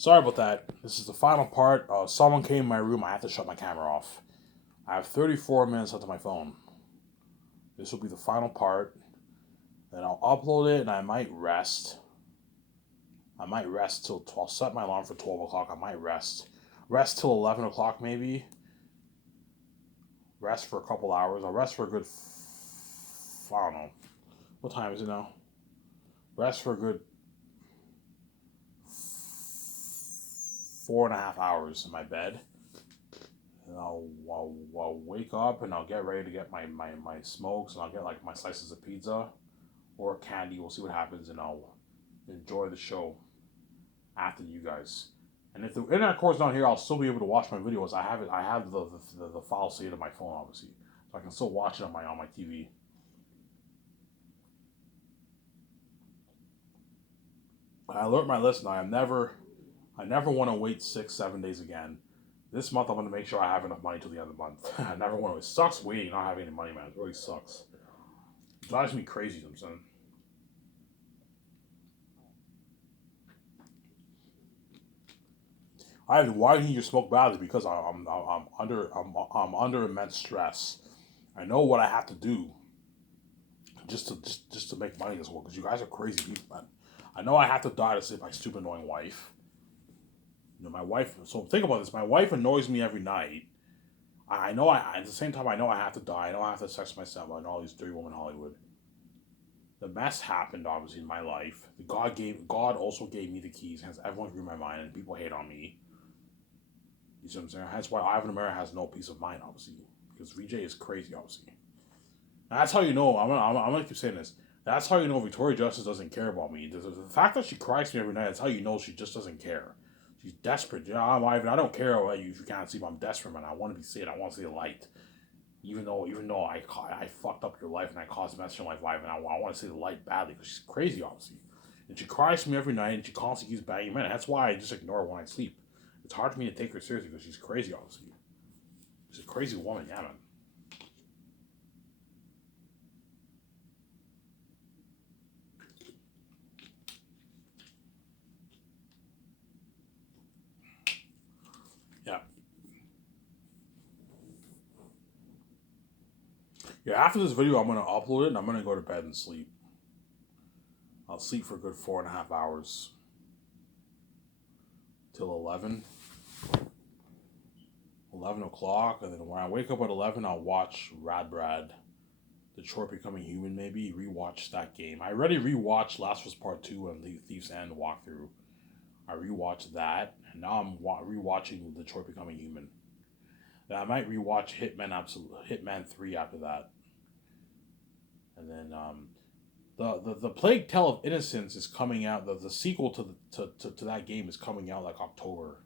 Sorry about that. This is the final part. Someone came in my room. I have to shut my camera off. I have 34 minutes left on my phone. This will be the final part. Then I'll upload it and I might rest. I might rest till 12. I'll set my alarm for 12 o'clock. I might rest. Rest till 11 o'clock maybe. Rest for a couple hours. I'll rest for a good, I don't know. What time is it now? Rest for a good 4.5 hours in my bed. And I'll wake up and I'll get ready to get my smokes, and I'll get like my slices of pizza or candy. We'll see what happens, and I'll enjoy the show after you guys. And if the internet core's not here, I'll still be able to watch my videos. I have it. I have the file saved on my phone, obviously, so I can still watch it on my TV. I learned my lesson. I never want to wait 6-7 days again. This month I'm gonna make sure I have enough money till the end of the month. I never want to. It sucks waiting, not having any money, man. It really sucks. It drives me crazy, I'm saying. Why do you need to smoke badly? Because I'm under immense stress. I know what I have to do just to make money this world. Because you guys are crazy people, man. I know I have to die to save my stupid annoying wife. My wife. So think about this. My wife annoys me every night. I know at the same time I know I have to die. I know I have to sex myself. I know all these dirty women in Hollywood. The mess happened obviously in my life. God also gave me the keys. Hence everyone through my mind, and people hate on me. You see what I'm saying? That's why Ivan Amara has no peace of mind, obviously, because VJ is crazy, obviously. And that's how you know. I'm gonna keep saying this. That's how you know Victoria Justice doesn't care about me. The fact that she cries to me every night, that's how you know she just doesn't care. She's desperate. I'm Ivan. I don't care about you if you can't see, but I'm desperate, man. I want to be seen. I want to see the light. Even though I fucked up your life and I caused mess in your life, Ivan, I want to see the light badly because she's crazy, obviously. And she cries to me every night and she constantly keeps banging men. That's why I just ignore her when I sleep. It's hard for me to take her seriously because she's crazy, obviously. She's a crazy woman, yeah, man. Yeah. Yeah, after this video, I'm going to upload it and I'm going to go to bed and sleep. I'll sleep for a good 4.5 hours till 11 o'clock. And then when I wake up at 11, I'll watch Rad Brad, Detroit Becoming Human, maybe. Rewatch that game. I already rewatched Last of Us Part 2 and the Thief's End walkthrough. I rewatched that. And now I'm rewatching Detroit Becoming Human. Then I might rewatch Hitman 3 after that. And then the Plague Tale of Innocence is coming out. The sequel to that game is coming out like October.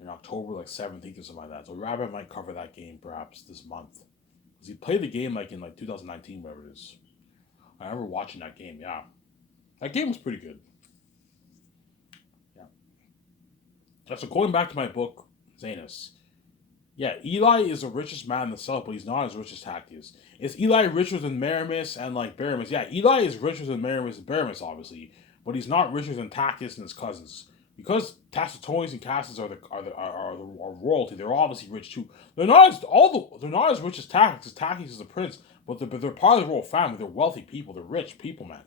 In October, like 17th or something like that. So Rabbit might cover that game perhaps this month. Because he played the game like in like 2019, whatever it is. I remember watching that game, yeah. That game was pretty good. Yeah. So going back to my book, Zanus. Yeah, Eli is the richest man in the South, but he's not as rich as Tactius. Is Eli richer than Maramis and like Baramis? Yeah, Eli is richer than Maramis and Baramis, obviously, but he's not richer than Tactius and his cousins. Because Tacitus and Cassius are royalty, they're obviously rich too. They're not as rich as Tactius. Tactius is a prince, but they're part of the royal family. They're wealthy people. They're rich people, man.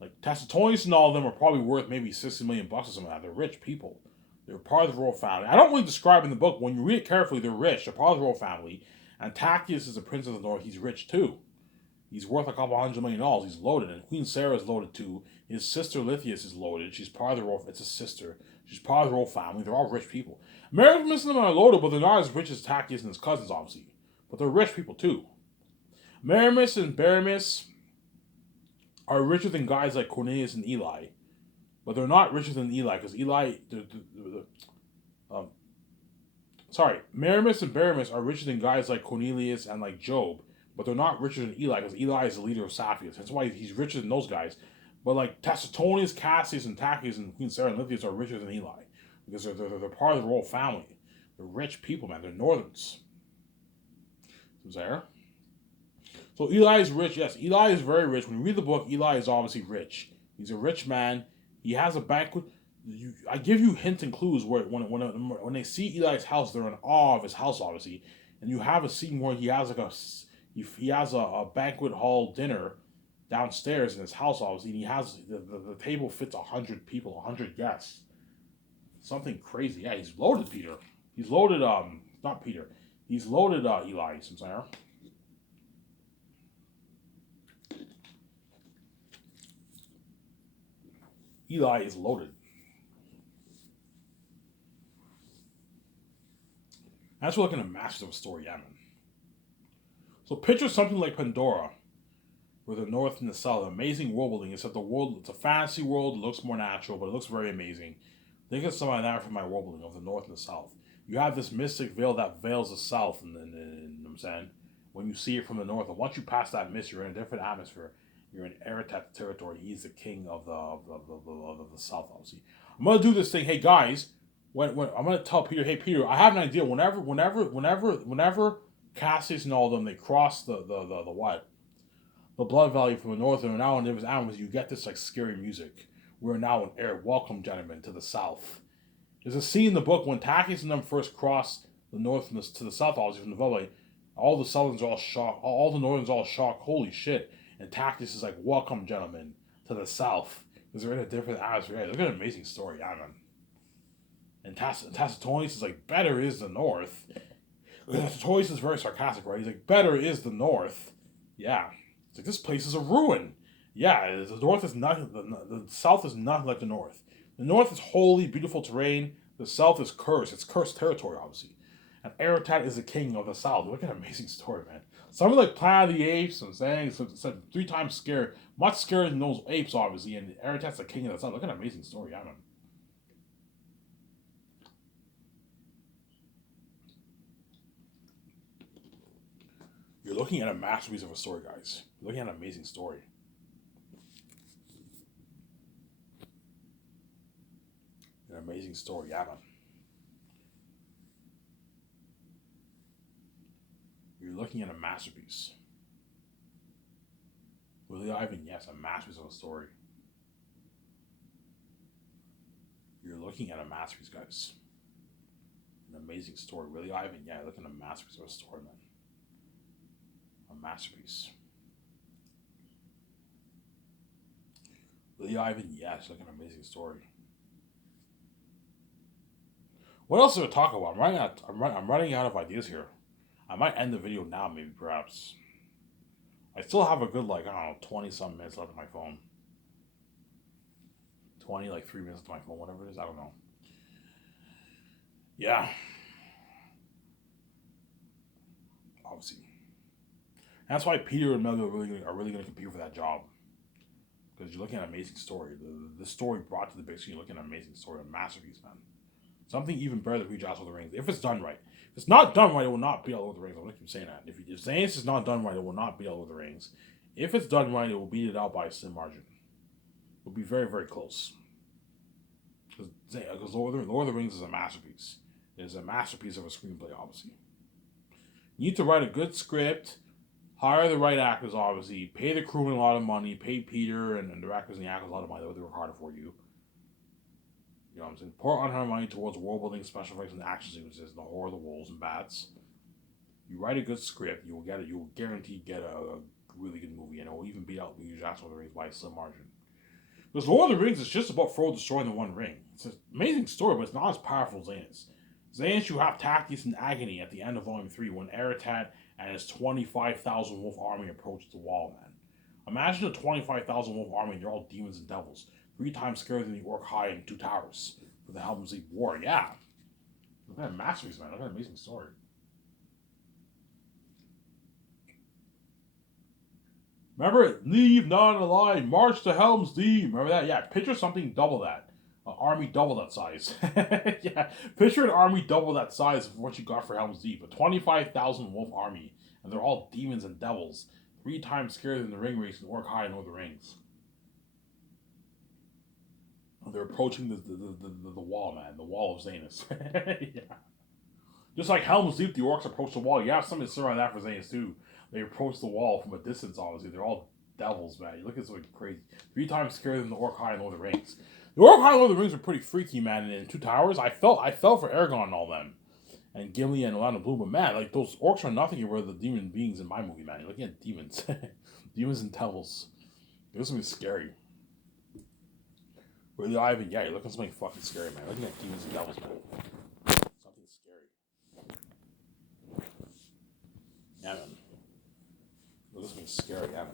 Like Tacitus and all of them are probably worth maybe $60 million or something like that. They're rich people. They're part of the royal family. I don't really describe in the book. When you read it carefully, they're rich. They're part of the royal family. And Tactius is a prince of the north. He's rich too. He's worth a couple $100 million. He's loaded. And Queen Sarah is loaded too. His sister Lithius is loaded. She's part of the royal. It's a sister. She's part of the royal family. They're all rich people. Maramis and them are loaded, but they're not as rich as Tactius and his cousins, obviously. But they're rich people too. Maramis and Baramis are richer than guys like Cornelius and Eli. But they're not richer than Eli, because um, Maramis and Baramis are richer than guys like Cornelius and like Job, but they're not richer than Eli, because Eli is the leader of Sapphires. That's why he's richer than those guys. But like Tacitus, Cassius, and Tactius, and Queen Sarah and Lithius are richer than Eli, because they're part of the royal family. They're rich people, man. They're Northerns. Is there? So Eli is rich. Yes, Eli is very rich. When you read the book, Eli is obviously rich. He's a rich man. He has a banquet. I give you hints and clues where when they see Eli's house, they're in awe of his house, obviously. And you have a scene where he has like he has a banquet hall dinner downstairs in his house, obviously, and he has the table fits 100 people, 100 guests, something crazy. Yeah, he's loaded, Peter. He's loaded. Not Peter. He's loaded. Eli. Samsara. Eli is loaded. That's looking at masters of a story, yeah, man. So picture something like Pandora, where the North and the South, amazing world building, except the world, it's a fantasy world, it looks more natural, but it looks very amazing. Think of something like that for my world building of the North and the South. You have this mystic veil that veils the South, and you know what I'm saying? When you see it from the North, and once you pass that mist, you're in a different atmosphere. You're in Aratat territory. He's the king of the South, obviously. I'm gonna do this thing. Hey guys, when I'm gonna tell Peter, hey Peter, I have an idea. Whenever Cassius and all of them they cross the what? The Blood Valley from the north and now in Davis Islands, you get this like scary music. We're now in air. Welcome, gentlemen, to the south. There's a scene in the book when Takis and them first cross the north and to the south, obviously from the valley. All the Southerns are all shocked. All the Northerns are all shocked. Holy shit! And Takis is like, "Welcome, gentlemen, to the south." Because they're in a different atmosphere. Hey, look at an amazing story, yeah, man. And Tacitus is like, "Better is the north." Tacitus is very sarcastic, right? He's like, "Better is the north." Yeah. It's like, this place is a ruin. Yeah, the north is nothing. The south is nothing like the north. The north is holy, beautiful terrain. The south is cursed. It's cursed territory, obviously. And Aratat is the king of the south. Look at an amazing story, man. Something like Planet of the Apes, I'm saying, it's 3 times scary. Much scarier than those apes, obviously. And Aratat's the king of the south. Look at an amazing story, yeah, man. You're looking at a masterpiece of a story, guys. You're looking at an amazing story. An amazing story, yeah, man. You're looking at a masterpiece. Willie Ivan, yes, a masterpiece of a story. You're looking at a masterpiece, guys. An amazing story. Willie Ivan, yeah, looking at a masterpiece of a story, man. A masterpiece. Willie Ivan, yes, looking at an amazing story. What else to talk about? I'm running out of ideas here. I might end the video now, maybe, perhaps. I still have a good, like, I don't know, 20 some minutes left on my phone. 20, like 3 minutes on my phone, whatever it is. I don't know. Yeah. Obviously. That's why Peter and Melville are really going to compete for that job. Because you're looking at an amazing story. The story brought to the big screen, you're looking at an amazing story, a masterpiece, man. Something even better than Reach Out with the Rings. If it's done right. If it's not done right, it will not be Lord of the Rings. I'm going to keep saying that. If Zanus is not done right, it will not be Lord of the Rings. If it's done right, it will beat it out by a slim margin. It will be very, very close. Because Lord of the Rings is a masterpiece. It is a masterpiece of a screenplay, obviously. You need to write a good script, hire the right actors, obviously, pay the crewman a lot of money, pay Peter and the actors and the actors a lot of money. They work harder for you. You know what I'm saying? Pour unharmed money towards world building, special effects, and action sequences, the horror, the wolves, and bats. You write a good script, you will get it. You will guaranteed get a really good movie, and it will even beat out League of the Rings by a slim margin. Because Lord of the Rings is just about Frodo destroying the One Ring. It's an amazing story, but it's not as powerful as Zanus. Zanus, you have Tactics and Agony at the end of Volume 3 when Aratat and his 25,000 wolf army approach the wall, man. Imagine a 25,000 wolf army and they're all demons and devils. 3 times scarier than the Orc High and 2 Towers for the Helm's Deep War. Yeah. Look at that masterpiece, man. Look at that amazing story. Remember, leave none alive, march to Helm's Deep. Remember that? Yeah, picture something double that. An army double that size. Yeah, picture an army double that size of what you got for Helm's Deep. A 25,000 wolf army, and they're all demons and devils. 3 times scarier than the Ring Race and Orc High and Lord of the Rings. They're approaching the wall, man. The wall of Zanus. Yeah. Just like Helm's Deep, the orcs approach the wall. You have something similar to that for Zanus, too. They approach the wall from a distance, obviously. They're all devils, man. You look at something crazy. 3 times scarier than the Orc High and Lord of the Rings. The Orc Lord of the Rings were pretty freaky, man. And in Two Towers, I fell for Aragorn and all them, and Gimli and Orlando Bloom. But man, like those orcs are nothing compared to the demon beings in my movie, man. You're looking at demons, demons and devils. It was something scary. Really, Ivan? Yeah, you're looking at something fucking scary, man. You're looking at demons and devils, man. Something scary. Yeah, man. Look at something scary, yeah, man.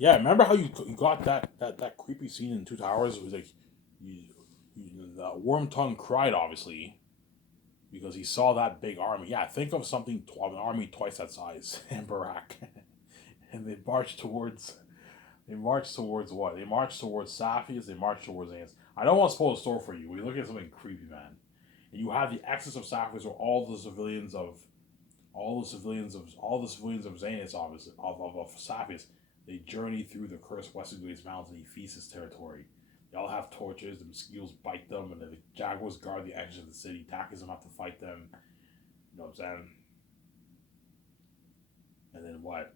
Yeah, remember how you got that creepy scene in Two Towers? It was like, Wormtongue cried, obviously, because he saw that big army. Yeah, think of something, an army twice that size in Barak. And they marched towards what? They marched towards Safias, they marched towards Ants. I don't want to spoil the story for you. We look at something creepy, man. And you have the Axis of Safias where all the civilians of Xanus, obviously, of Safias, they journey through the cursed Western Glades Mountains and Ephesus territory. They all have torches, the mosquitoes bite them, and the jaguars guard the edges of the city. Takism have to fight them. You know what I'm saying? And then what?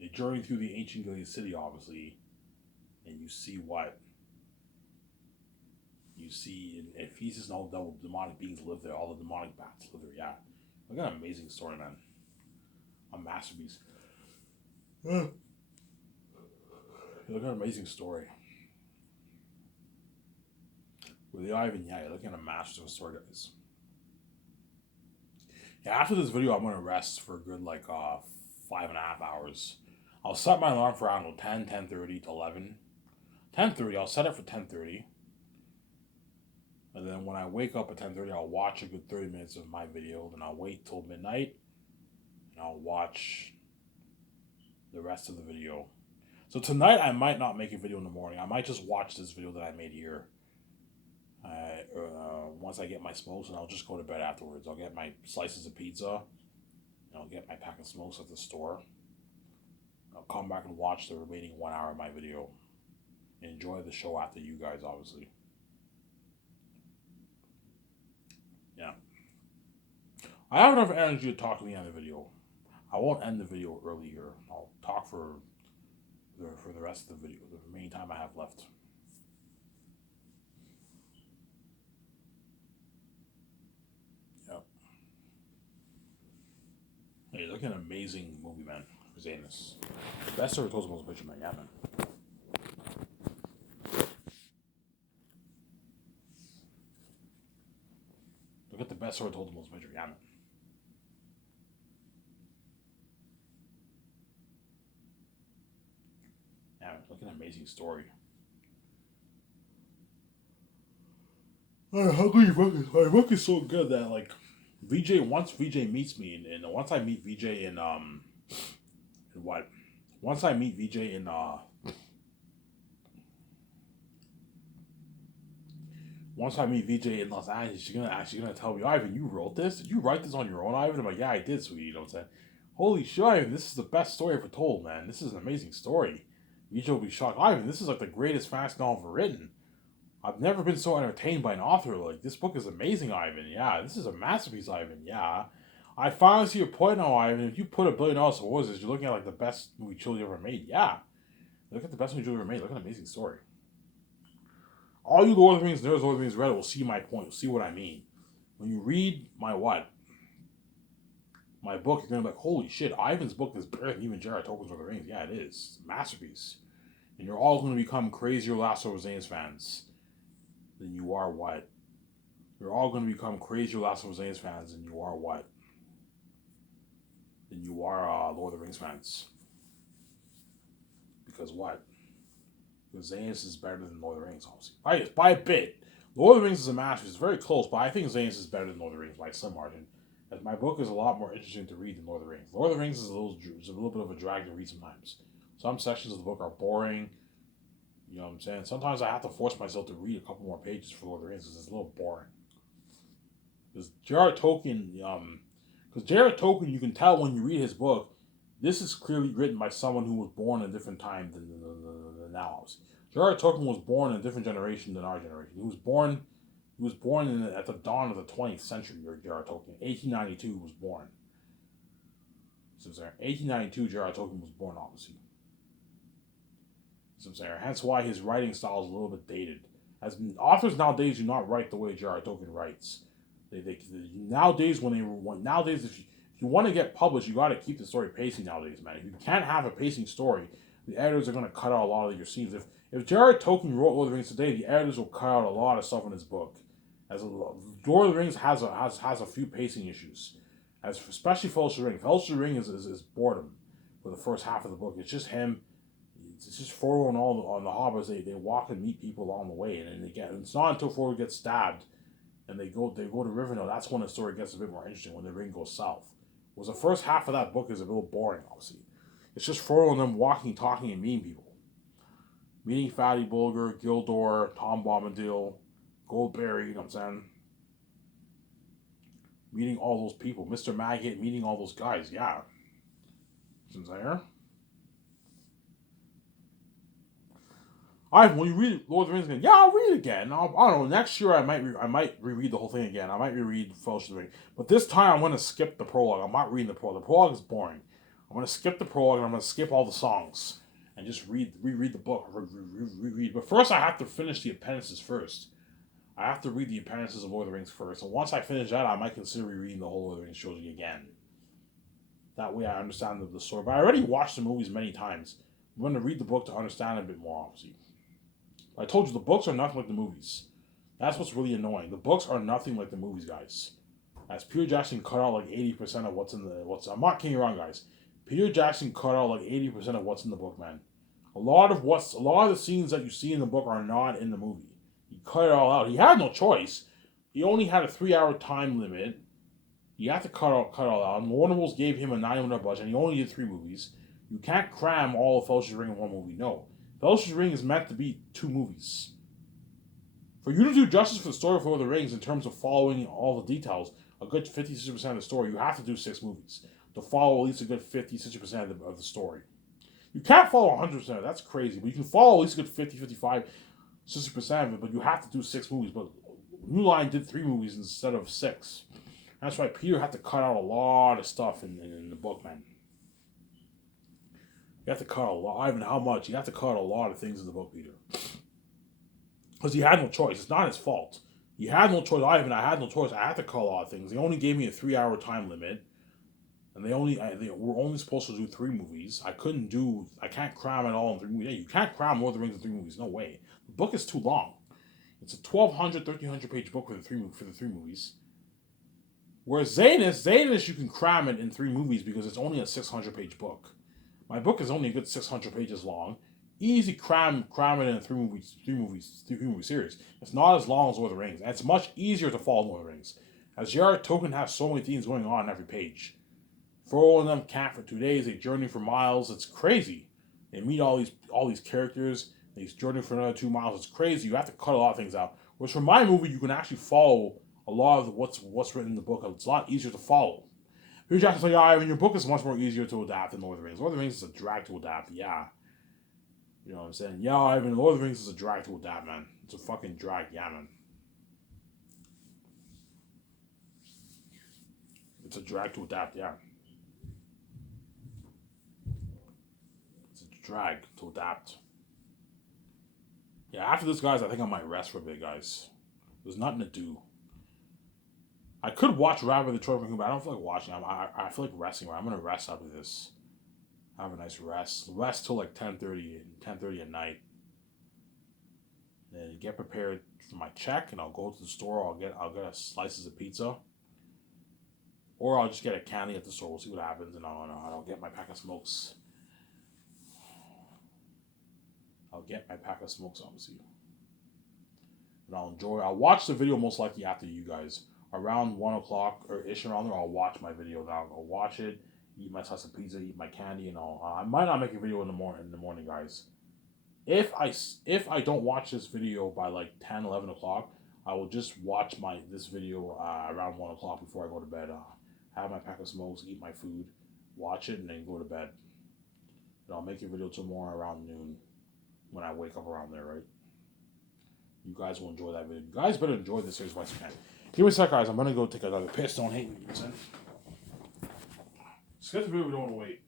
They journey through the ancient Gilead city, obviously, and you see what? You see in Ephesus and all the demonic beings live there, all the demonic bats live there, yeah. Look at an amazing story, man. A masterpiece. Look at an amazing story. With the Ivan, yeah, you're looking at a masterful story, guys. Yeah, after this video, I'm gonna rest for a good 5.5 hours. I'll set my alarm for, I don't know, 10, 10:30 to 11. 10:30, I'll set it for 10:30. And then when I wake up at 10:30, I'll watch a good 30 minutes of my video. Then I'll wait till midnight, and I'll watch the rest of the video. So tonight, I might not make a video in the morning. I might just watch this video that I made here. Once I get my smokes, and I'll just go to bed afterwards. I'll get my slices of pizza, and I'll get my pack of smokes at the store. I'll come back and watch the remaining 1 hour of my video. And enjoy the show after you guys, obviously. Yeah. I have enough energy to talk to me on the video. I won't end the video early here. I'll talk for the rest of the video, the remaining time I have left. Yep. Hey, look at an amazing movie, man. Xanus. Best story told the most picture, man. Yeah, man. Look at the best story told the most picture, yeah, man. Yeah, look at an amazing story. My book is so good that once VJ meets me and once I meet VJ in what? Once I meet VJ in once I meet VJ in Los Angeles, she's gonna tell me, Ivan, you wrote this? Did you write this on your own, Ivan? I'm like, yeah, I did, sweetie. You know what I'm saying? Holy shit, Ivan, this is the best story ever told, man. This is an amazing story. VJ will be shocked. Ivan, this is like the greatest fantasy novel ever written. I've never been so entertained by an author. Like, this book is amazing, Ivan. Yeah, this is a masterpiece, Ivan. Yeah. I finally see your point now, Ivan. If you put $1 billion to what is this? You're looking at like the best movie trilogy ever made. Yeah. Look at the best movie trilogy ever made. Look at an amazing story. All you Lord of the Rings nerds, Lord of the Rings Reddit will see my point. Will see what I mean. When you read my book, you're gonna be like, holy shit, Ivan's book is better than even J.R.R. Tolkien's Lord of the Rings. Yeah, it is. It's a masterpiece. And you're all gonna become crazier Last of Us fans than you are what? You're all going to become crazier Last of Us fans than you are what? Than you are Lord of the Rings fans. Because what? Because Xanus is better than Lord of the Rings, obviously. By a bit. Lord of the Rings is a masterpiece. It's very close, but I think Xanus is better than Lord of the Rings by some margin. As my book is a lot more interesting to read than Lord of the Rings. Lord of the Rings is a little bit of a drag to read sometimes. Some sections of the book are boring. You know what I'm saying? Sometimes I have to force myself to read a couple more pages for Lord of the Rings because it's a little boring. Because J.R.R. Tolkien, you can tell when you read his book, this is clearly written by someone who was born in a different time than now. J.R.R. Tolkien was born in a different generation than our generation. He was born at the dawn of the 20th century. J.R.R. Tolkien, 1892, was born. So 1892, J.R.R. Tolkien was born, obviously. So I'm saying, hence why his writing style is a little bit dated. As authors nowadays do not write the way J.R.R. Tolkien writes. Nowadays nowadays if you want to get published, you got to keep the story pacing nowadays, man. If you can't have a pacing story, the editors are going to cut out a lot of your scenes. If J.R.R. Tolkien wrote Lord of the Rings today, the editors will cut out a lot of stuff in his book. Lord of the Rings has a few pacing issues, especially Fellowship of the Ring. Fellowship of the Ring is boredom for the first half of the book. It's just him. It's just Frodo and all the hobbits. They walk and meet people along the way, and it's not until Frodo gets stabbed and they go to Rivendell. That's when the story gets a bit more interesting. When the ring goes south, was the first half of that book is a little boring. Obviously, it's just Frodo and them walking, talking, and meeting people, meeting Fatty Bulger, Gildor, Tom Bombadil, Goldberry. You know what I'm saying? Meeting all those people, Mr. Maggot, meeting all those guys. Yeah, since there. When you read Lord of the Rings again, yeah, I'll read it again. I don't know. Next year, I might reread the whole thing again. I might reread Fellowship of the Ring, but this time I'm going to skip the prologue. I'm not reading the prologue. The prologue is boring. I'm going to skip the prologue and I'm going to skip all the songs and just reread the book. Reread. But first, I have to finish the appendices first. I have to read the appendices of Lord of the Rings first. And once I finish that, I might consider rereading the whole Lord of the Rings trilogy again. That way, I understand the story. But I already watched the movies many times. I'm going to read the book to understand it a bit more, obviously. I told you, the books are nothing like the movies. That's what's really annoying. The books are nothing like the movies, guys. As Peter Jackson cut out like 80% of what's in the... I'm not kidding around, guys. Peter Jackson cut out like 80% of what's in the book, man. A lot of the scenes that you see in the book are not in the movie. He cut it all out. He had no choice. He only had a 3-hour time limit. You have to cut all out. And Warner Bros. Gave him a $9 million budget, and he only did 3 movies. You can't cram all of Fellowship of the Ring in one movie. No. Fellowship of the Ring is meant to be 2 movies. For you to do justice for the story of Lord of the Rings in terms of following all the details, a good 50-60% of the story, you have to do 6 movies to follow at least a good 50-60% of the story. You can't follow 100%. That's crazy. But you can follow at least a good 50, 55, 60% of it, but you have to do 6 movies. But New Line did 3 movies instead of 6. That's why Peter had to cut out a lot of stuff in the book, man. You have to cut a lot. Ivan, how much? You have to cut a lot of things in the book, Peter. Because he had no choice. It's not his fault. He had no choice. I had no choice. I had to cut a lot of things. They only gave me a 3-hour time limit. And they were only supposed to do 3 movies. I can't cram it all in 3 movies. Yeah, you can't cram Lord of the Rings in 3 movies. No way. The book is too long. It's a 1,200, 1,300 page book for the 3 movies. Whereas Zanus, you can cram it in 3 movies because it's only a 600 page book. My book is only a good 600 pages long. Easy cram it in a 3 movie series. It's not as long as Lord of the Rings. And it's much easier to follow Lord of the Rings. As J.R.R. Tolkien has so many things going on every page. Frodo and them camp for 2 days, they journey for miles. It's crazy. They meet all these characters, they journey for another 2 miles. It's crazy. You have to cut a lot of things out. Whereas for my movie, you can actually follow a lot of what's written in the book. It's a lot easier to follow. Peter Jackson's like, yeah, your book is much more easier to adapt than Lord of the Rings. Lord of the Rings is a drag to adapt, yeah. You know what I'm saying? Yeah, Ivan, Lord of the Rings is a drag to adapt, man. It's a fucking drag, yeah, man. It's a drag to adapt, yeah. It's a drag to adapt. Yeah, after this, guys, I think I might rest for a bit, guys. There's nothing to do. I could watch Rabbit the Trojan, but I don't feel like watching. I feel like resting. I'm gonna rest after this. Have a nice rest. Rest till like 10:30 at night. Then get prepared for my check, and I'll go to the store. I'll get a slices of pizza, or I'll just get a candy at the store. We'll see what happens, and I'll get my pack of smokes. Obviously. And I'll watch the video most likely after you guys. Around 1 o'clock or ish around there, I'll watch my video. Now I'll watch it, eat my slice of pizza, eat my candy, and all. I might not make a video in the morning, guys. If I don't watch this video by like 10, 11 o'clock, I will just watch this video around 1 o'clock before I go to bed. Have my pack of smokes, eat my food, watch it, and then go to bed. And I'll make a video tomorrow around noon when I wake up around there, right? You guys will enjoy that video. You guys better enjoy this series once you can. Give me a sec, guys. I'm gonna go take another piss. Don't hate me, son. Skip the video. We don't want to wait.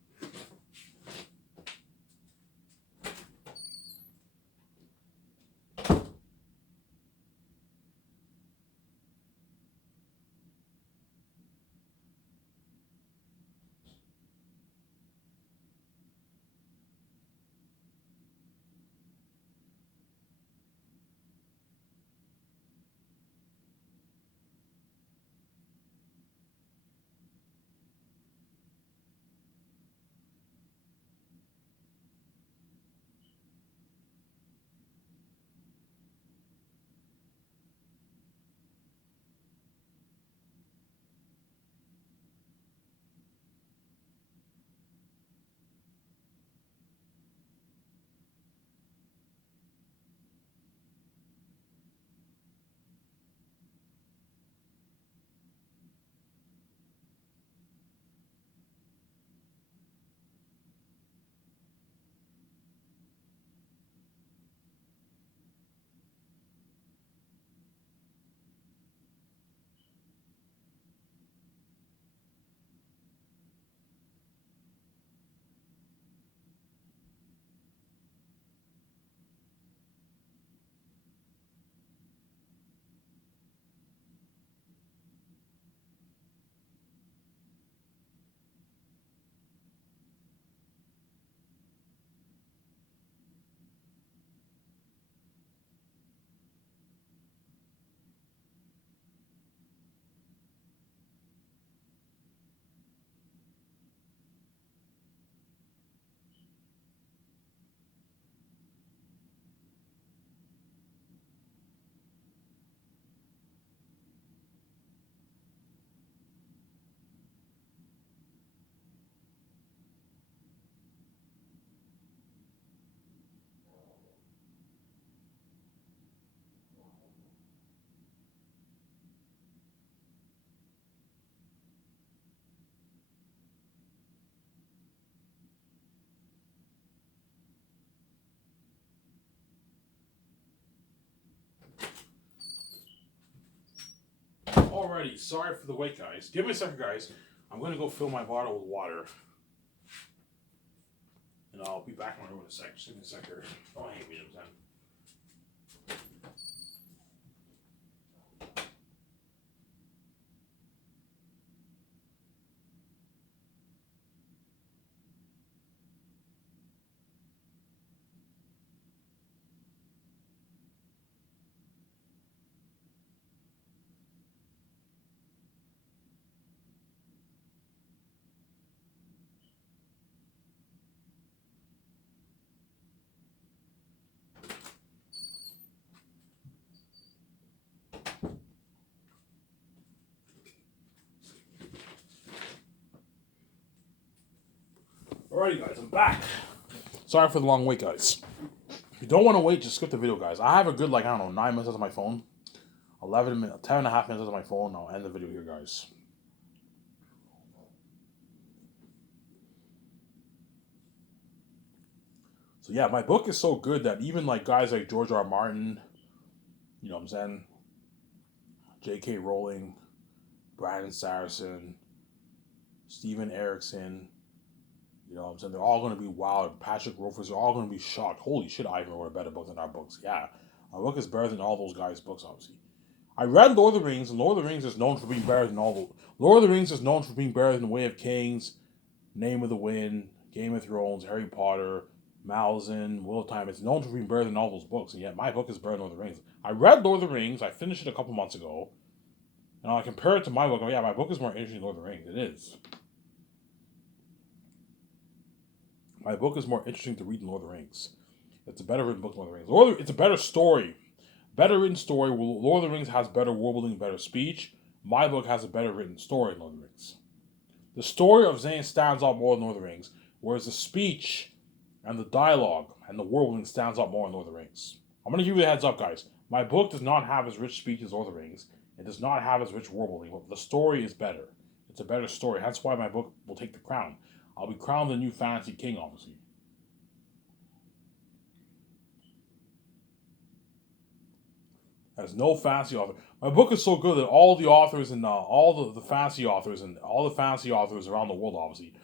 Alrighty, sorry for the wait, guys. Give me a second, guys. I'm gonna go fill my bottle with water. And I'll be back in my room in a sec. Just give me a sec here. Don't hate me, then. Alrighty, guys, I'm back. Sorry for the long wait, guys. If you don't want to wait, just skip the video, guys. I have a good, 9 minutes on my phone. 11 minutes, 10 and a half minutes on my phone. I'll end the video here, guys. So, yeah, my book is so good that even, guys like George R. R. Martin, you know what I'm saying, J.K. Rowling, Brandon Sanderson, Steven Erikson, you know what I'm saying, they're all going to be wild. Patrick Rothfuss, they're all going to be shocked. Holy shit, Ivan wrote a better book than our books. Yeah, our book is better than all those guys' books, obviously. I read Lord of the Rings, and Lord of the Rings is known for being better than all the... Lord of the Rings is known for being better than Way of Kings, Name of the Wind, Game of Thrones, Harry Potter, Malazan, Wheel of Time. It's known for being better than all those books, and yet my book is better than Lord of the Rings. I read Lord of the Rings, I finished it a couple months ago, and I compare it to my book. Oh yeah, my book is more interesting than Lord of the Rings. It is. My book is more interesting to read than Lord of the Rings. It's a better written book than Lord of the Rings. It's a better story. Better written story. Lord of the Rings has better world building, better speech. My book has a better written story than Lord of the Rings. The story of Zane stands out more than Lord of the Rings, whereas the speech and the dialogue and the world building stands out more in Lord of the Rings. I'm going to give you a heads up, guys. My book does not have as rich speech as Lord of the Rings. It does not have as rich world building, but the story is better. It's a better story. That's why my book will take the crown. I'll be crowned the new fantasy king, obviously. There's no fantasy author. My book is so good that all the authors and all the fantasy authors and all the fantasy authors around the world, obviously,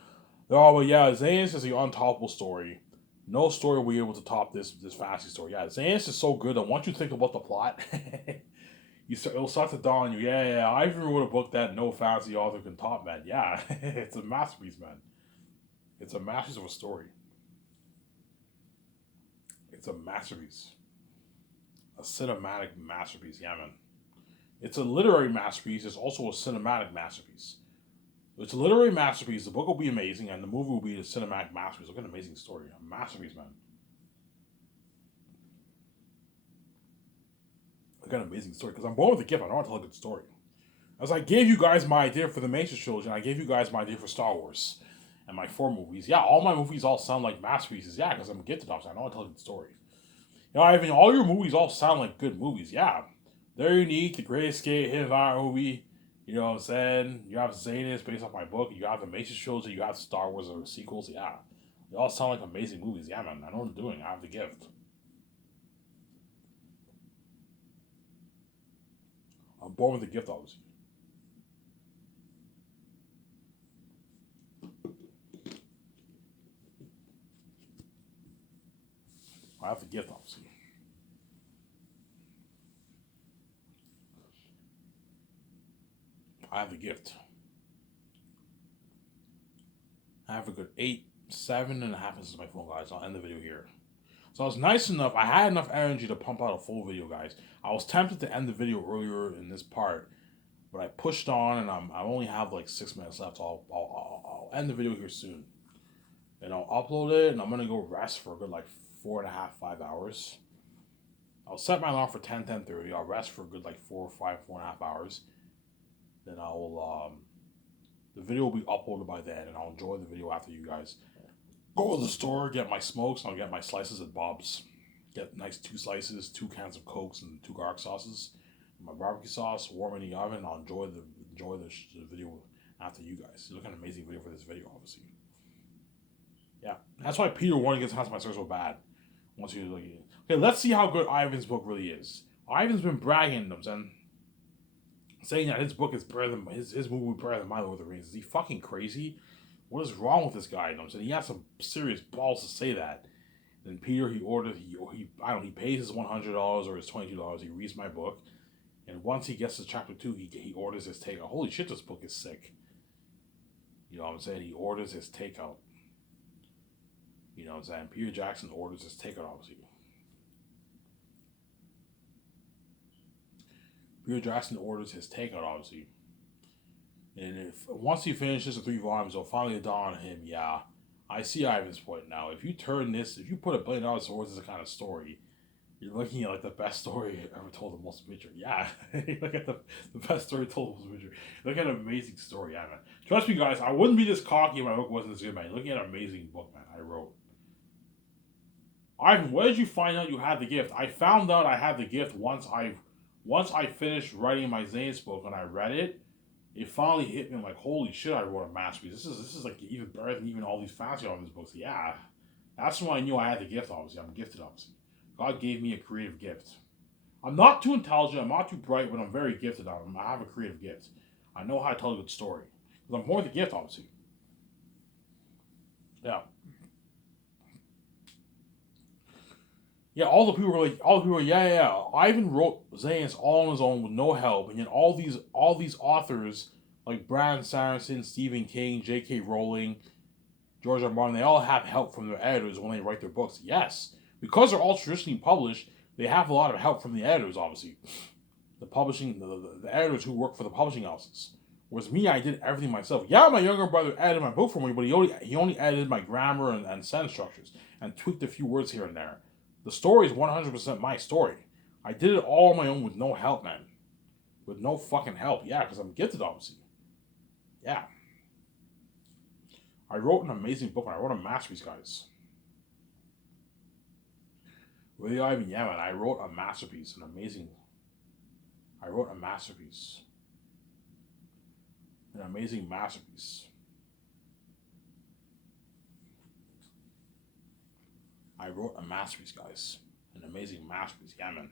they're all, well, yeah, Xanus is the untoppable story. No story will be able to top this fantasy story. Yeah, Xanus is so good that once you think about the plot, it'll start to dawn on you. Yeah, I even wrote a book that no fantasy author can top, man. Yeah, it's a masterpiece, man. It's a masterpiece of a story. It's a masterpiece. A cinematic masterpiece, yeah, man. It's a literary masterpiece. It's also a cinematic masterpiece. It's a literary masterpiece. The book will be amazing, and the movie will be a cinematic masterpiece. Look at an amazing story. A masterpiece, man. Look at an amazing story. Because I'm born with a gift. I know how to tell a good story. As I gave you guys my idea for the Matrix trilogy, and I gave you guys my idea for Star Wars and my 4 movies. Yeah, all my movies all sound like masterpieces. Yeah, because I'm gifted, obviously. I know how to tell good stories. You know, I mean, all your movies all sound like good movies. Yeah, they're unique. The Great Escape, Hidden Fire movie. You know what I'm saying? You have Xanus based off my book. You have the Matrix trilogy. You have Star Wars or sequels. Yeah, they all sound like amazing movies. Yeah, man. I know what I'm doing. I have the gift. I'm born with the gift, obviously. I have the gift, obviously. I have the gift. I have a good 7.5 minutes on my phone, guys. I'll end the video here. So I was nice enough. I had enough energy to pump out a full video, guys. I was tempted to end the video earlier in this part, but I pushed on, and I only have 6 minutes left. So I'll end the video here soon, and I'll upload it, and I'm gonna go rest for a good 4.5, 5 hours. I'll set my alarm for 10:30. I'll rest for a good 4.5 hours. Then the video will be uploaded by then, and I'll enjoy the video after you guys go to the store, get my smokes, and I'll get my slices at Bob's. Get nice 2 slices, 2 cans of Cokes, and 2 garlic sauces. My barbecue sauce, warm in the oven, and I'll enjoy the video after you guys. Look at an amazing video for this video, obviously. Yeah, that's why Peter Warren gets House of My Stars so bad. Once you okay, let's see how good Ivan's book really is. Ivan's been bragging, you know what I'm saying? saying that his book is better than his movie was better than my Lord of the Rings. Is he fucking crazy? What is wrong with this guy? You know what I'm saying? He has some serious balls to say that. Then Peter, he orders, he I don't know, he pays his $100 or his $22. He reads my book, and once he gets to chapter 2, he orders his takeout. Holy shit, this book is sick. You know what I'm saying? He orders his takeout. You know what I'm saying? Peter Jackson orders his takeout, obviously. Peter Jackson orders his takeout, obviously. And once he finishes the 3 volumes, it'll finally dawn on him, yeah, I see Ivan's point now. If you put $1 billion towards this kind of story, you're looking at like the best story ever told in motion picture. Yeah, look at the best story told in motion picture. Look at an amazing story, yeah, man. Trust me, guys, I wouldn't be this cocky if my book wasn't this good, man. Looking at an amazing book, man, I wrote. Ivan, where did you find out you had the gift? I found out I had the gift once I finished writing my Zanus book and I read it. It finally hit me. I'm like, holy shit! I wrote a masterpiece. This is like even better than even all these fancy authors books. Yeah, that's when I knew I had the gift. Obviously, I'm gifted. Obviously, God gave me a creative gift. I'm not too intelligent. I'm not too bright, but I'm very gifted. I have a creative gift. I know how to tell a good story. Because I'm born with the gift, obviously. Yeah. Yeah, all the people were, yeah. Ivan wrote Zanus all on his own with no help, and yet all these authors like Brandon Sanderson, Stephen King, J.K. Rowling, George R. R. Martin, they all have help from their editors when they write their books. Yes, because they're all traditionally published, they have a lot of help from the editors. Obviously, the editors who work for the publishing houses. Whereas me, I did everything myself. Yeah, my younger brother edited my book for me, but he only edited my grammar and sentence structures and tweaked a few words here and there. The story is 100% my story. I did it all on my own with no help, man. With no fucking help. Yeah, because I'm gifted, obviously. Yeah. I wrote an amazing book, and I wrote a masterpiece, guys. Really, Ivan? Yeah, man. I wrote a masterpiece. I wrote a masterpiece. An amazing masterpiece. I wrote a masterpiece, guys. An amazing masterpiece. Yeah, man.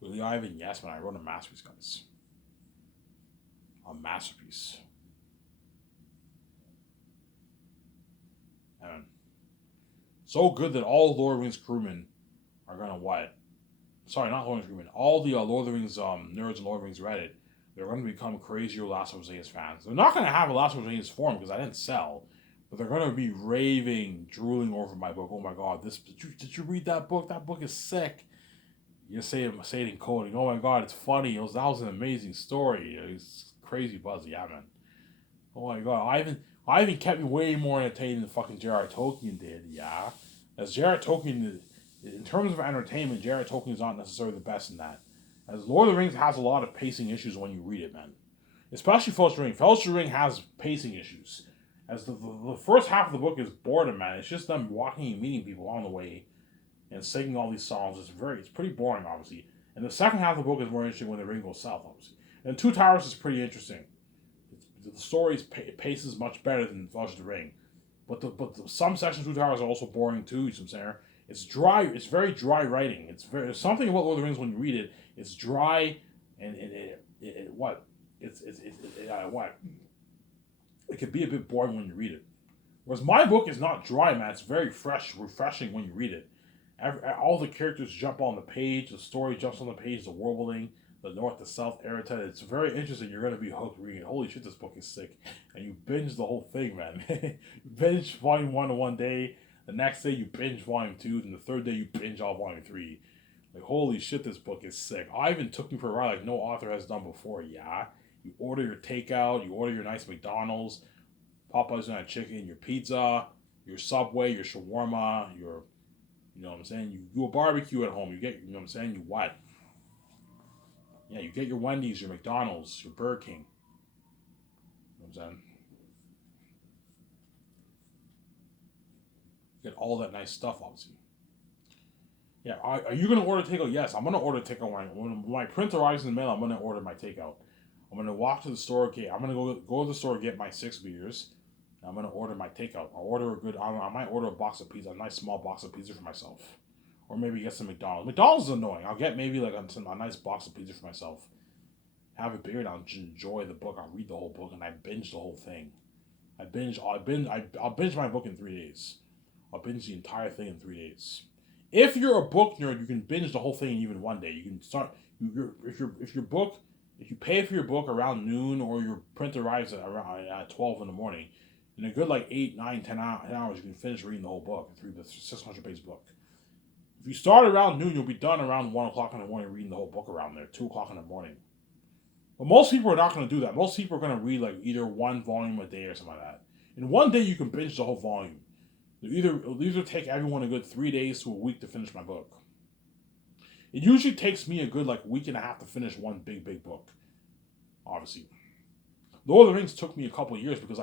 Really, Ivan? Yes, man. I wrote a masterpiece, guys. A masterpiece. Yeah, man. So good that all Lord of the Rings crewmen are gonna what? Sorry, not Lord of the Rings crewmen. All the Lord of the Rings nerds and Lord of the Rings Reddit, they're gonna become crazier Last of Us fans. They're not gonna have a Last of Us form because I didn't sell. But they're gonna be raving, drooling over my book. Oh my god, did you read that book? That book is sick. You say it in coding. Oh my god, it's funny. That was an amazing story. It's crazy buzzy, yeah, man. Oh my god, Ivan kept me way more entertained than fucking J.R.R. Tolkien did, yeah. As J.R.R. Tolkien, in terms of entertainment, J.R.R. Tolkien is not necessarily the best in that. As Lord of the Rings has a lot of pacing issues when you read it, man. Especially Fellowship of the Ring. Fellowship of the Ring has pacing issues. As the first half of the book is boredom, man. It's just them walking and meeting people on the way and singing all these songs. It's pretty boring, obviously. And the second half of the book is more interesting when the ring goes south, obviously. And Two Towers is pretty interesting. The story paces much better than Fellowship of the Ring. But some sections of Two Towers are also boring too, you know what I'm saying? It's dry, it's very dry writing. There's something about Lord of the Rings when you read it, it's dry and what? What? It could be a bit boring when you read it. Whereas my book is not dry, man. It's very fresh, refreshing when you read it. All the characters jump on the page, the story jumps on the page, the world building, the north, the south, Eritrea. It's very interesting. You're going to be hooked reading it. Holy shit, this book is sick. And you binge the whole thing, man. You binge volume 1 in one day. The next day you binge volume 2. And the third day you binge all volume 3. Like, holy shit, this book is sick. Ivan took me for a ride like no author has done before, yeah. You order your takeout, you order your nice McDonald's, Popeyes United Chicken, your pizza, your Subway, your shawarma, your, you know what I'm saying? You do a barbecue at home. You get, you know what I'm saying? You what? Yeah, you get your Wendy's, your McDonald's, your Burger King. You know what I'm saying? You get all that nice stuff, obviously. Yeah, are you going to order takeout? Yes, I'm going to order takeout. When my print arrives in the mail, I'm going to order my takeout. I'm going to walk to the store. Okay, I'm going to go to the store, get my 6 beers. I'm going to order my takeout. I might order a box of pizza, a nice small box of pizza for myself. or maybe get some McDonald's. McDonald's is annoying. I'll get maybe like a nice box of pizza for myself. Have a beer and I'll enjoy the book. I'll read the whole book and I binge the whole thing. I'll binge my book in 3 days. I'll binge the entire thing in 3 days. If you're a book nerd, you can binge the whole thing in even one day. You can start if you pay for your book around noon or your print arrives at 12 in the morning, in a good like 8, 9, 10 hours, you can finish reading the whole book through the 600-page book. If you start around noon, you'll be done around 1 o'clock in the morning reading the whole book around there, 2 o'clock in the morning. But most people are not going to do that. Most people are going to read like either one volume a day or something like that. In one day, you can binge the whole volume. It'll either take everyone a good 3 days to a week to finish my book. It usually takes me a good like week and a half to finish one big book. Obviously, Lord of the Rings took me a couple of years because